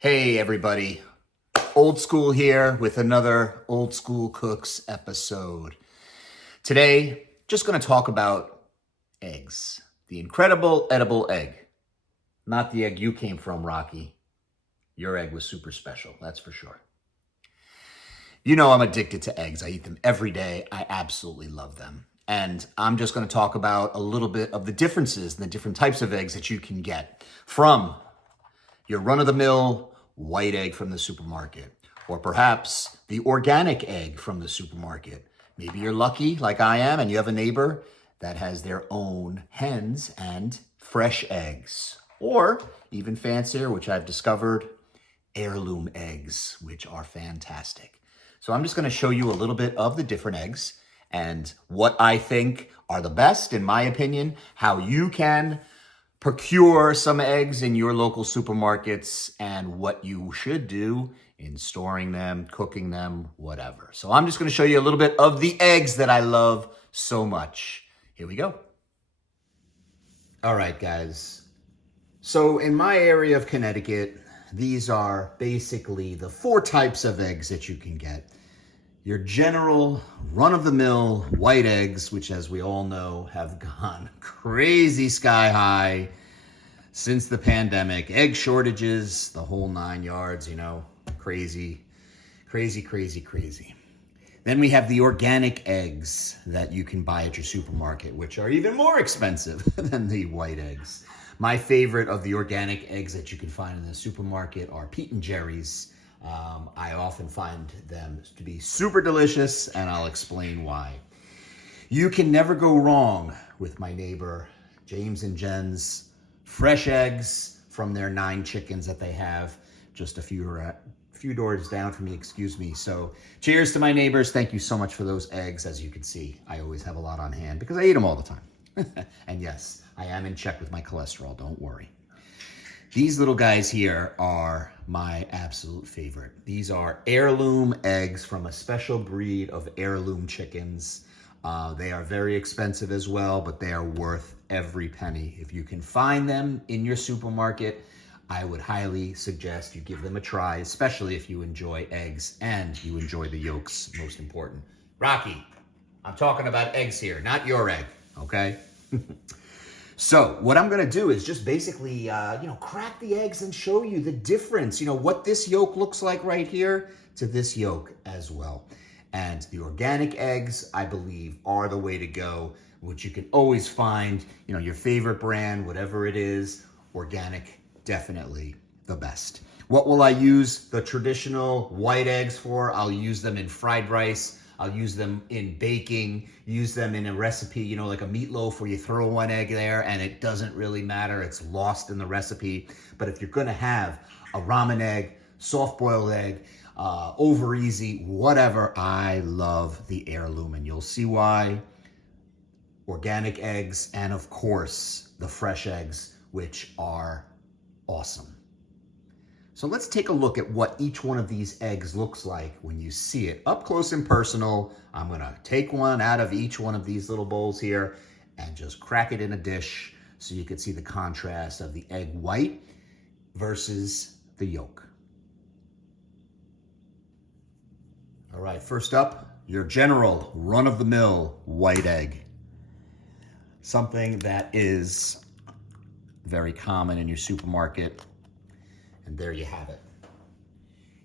Hey everybody, Old School here with another Old School Cooks episode. Today, just going to talk about eggs. The incredible edible egg. Not the egg you came from, Rocky. Your egg was super special, that's for sure. You know I'm addicted to eggs. I eat them every day. I absolutely love them. And I'm just going to talk about a little bit of the differences and the different types of eggs that you can get from your run-of-the-mill white egg from the supermarket, or perhaps the organic egg from the supermarket. Maybe you're lucky, like I am, and you have a neighbor that has their own hens and fresh eggs. Or even fancier, which I've discovered, heirloom eggs, which are fantastic. So I'm just going to show you a little bit of the different eggs and what I think are the best, in my opinion, how you can procure some eggs in your local supermarkets, and what you should do in storing them, cooking them, whatever. So I'm just going to show you a little bit of the eggs that I love so much. Here we go. All right, guys. So in my area of Connecticut, these are basically the 4 types of eggs that you can get. Your general run-of-the-mill white eggs, which as we all know have gone crazy sky high since the pandemic. Egg shortages, the whole 9 yards, you know, crazy, crazy, crazy, crazy. Then we have the organic eggs that you can buy at your supermarket, which are even more expensive than the white eggs. My favorite of the organic eggs that you can find in the supermarket are Pete and Jerry's. I often find them to be super delicious, and I'll explain why. You can never go wrong with my neighbor James and Jen's fresh eggs from their 9 chickens that they have just a few doors down from me, excuse me. So cheers to my neighbors. Thank you so much for those eggs. As you can see, I always have a lot on hand because I eat them all the time. And yes, I am in check with my cholesterol, don't worry. These little guys here are my absolute favorite. These are heirloom eggs from a special breed of heirloom chickens. They are very expensive as well, but they are worth every penny. If you can find them in your supermarket, I would highly suggest you give them a try, especially if you enjoy eggs and you enjoy the yolks, most important. Rocky, I'm talking about eggs here, not your egg, okay? So what I'm going to do is just basically, crack the eggs and show you the difference, what this yolk looks like right here to this yolk as well. And the organic eggs, I believe, are the way to go, which you can always find, your favorite brand, whatever it is, organic, definitely the best. What will I use the traditional white eggs for? I'll use them in fried rice. I'll use them in baking, use them in a recipe, like a meatloaf where you throw 1 egg there and it doesn't really matter. It's lost in the recipe. But if you're going to have a ramen egg, soft-boiled egg, over easy, whatever, I love the heirloom, and you'll see why. Organic eggs, and of course, the fresh eggs, which are awesome. So let's take a look at what each one of these eggs looks like when you see it up close and personal. I'm going to take one out of each one of these little bowls here and just crack it in a dish so you can see the contrast of the egg white versus the yolk. All right, first up, your general run-of-the-mill white egg. Something that is very common in your supermarket. And there you have it.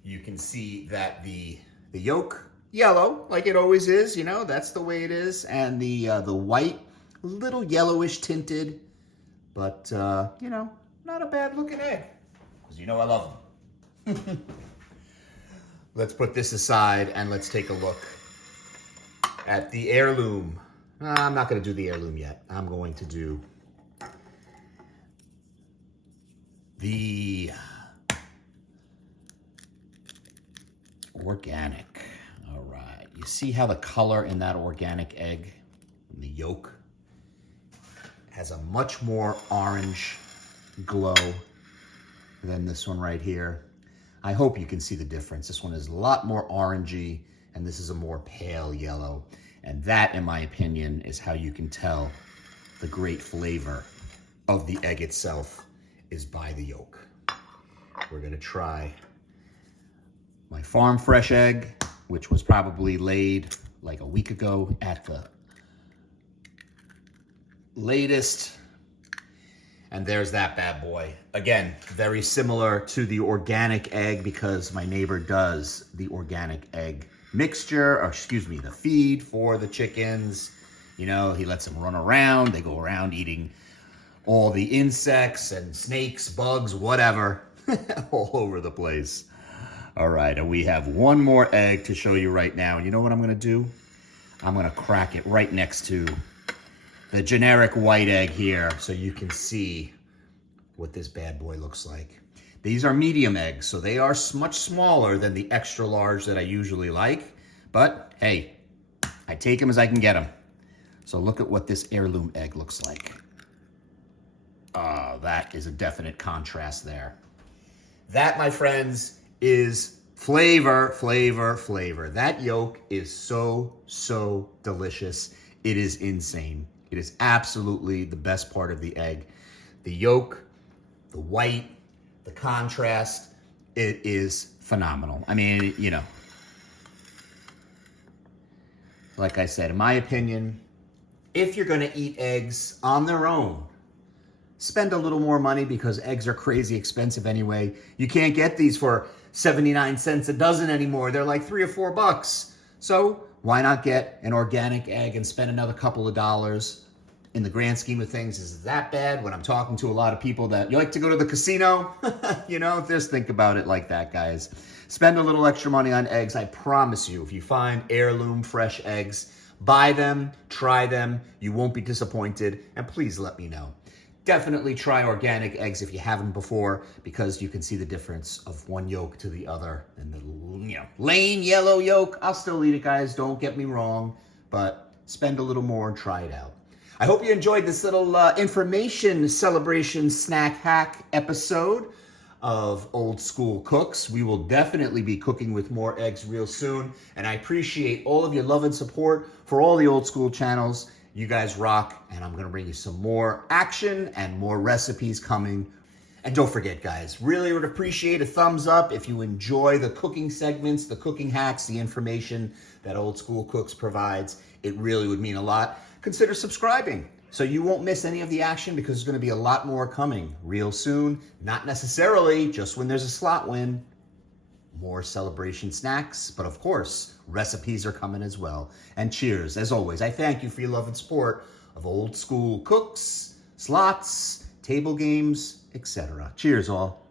You can see that the yolk, yellow, like it always is, that's the way it is. And the white, a little yellowish tinted, but, not a bad looking egg. Because I love them. Let's put this aside and let's take a look at the heirloom. I'm not going to do the heirloom yet. I'm going to do the organic. All right. You see how the color in that organic egg, the yolk, has a much more orange glow than this one right here. I hope you can see the difference. This one is a lot more orangey, and this is a more pale yellow. And that, in my opinion, is how you can tell the great flavor of the egg itself is by the yolk. we're gonna try my farm fresh egg, which was probably laid like a week ago at the latest. And there's that bad boy. Again, very similar to the organic egg because my neighbor does the organic egg mixture, or excuse me, the feed for the chickens. You know, he lets them run around. They go around eating all the insects and snakes, bugs, whatever, all over the place. All right, and we have one more egg to show you right now. And you know what I'm gonna do? I'm gonna crack it right next to the generic white egg here so you can see what this bad boy looks like. These are medium eggs, so they are much smaller than the extra large that I usually like. But hey, I take them as I can get them. So look at what this heirloom egg looks like. That is a definite contrast there. That, my friends, is flavor, flavor, flavor. That yolk is so, so delicious. It is insane. It is absolutely the best part of the egg. The yolk, the white, the contrast, it is phenomenal. I mean, you know, like I said, in my opinion, if you're gonna eat eggs on their own, spend a little more money because eggs are crazy expensive anyway. You can't get these for 79 cents a dozen anymore. They're like $3 or $4. So why not get an organic egg and spend another couple of dollars? In the grand scheme of things, is it that bad? When I'm talking to a lot of people that you like to go to the casino, you know, just think about it like that, guys. Spend a little extra money on eggs. I promise you, if you find heirloom fresh eggs, buy them, try them. You won't be disappointed. And please let me know. Definitely try organic eggs if you haven't before, because you can see the difference of one yolk to the other. And the, you know, lame yellow yolk, I'll still eat it, guys. Don't get me wrong, but spend a little more and try it out. I hope you enjoyed this little information celebration snack hack episode of Old School Cooks. We will definitely be cooking with more eggs real soon. And I appreciate all of your love and support for all the Old School channels. You guys rock, and I'm going to bring you some more action and more recipes coming. And don't forget, guys, really would appreciate a thumbs up if you enjoy the cooking segments, the cooking hacks, the information that Old School Cooks provides. It really would mean a lot. Consider subscribing so you won't miss any of the action, because there's going to be a lot more coming real soon. Not necessarily just when there's a slot win. More celebration snacks, but of course, recipes are coming as well. And cheers, as always. I thank you for your love and support of Old School Cooks, slots, table games, etc. Cheers, all.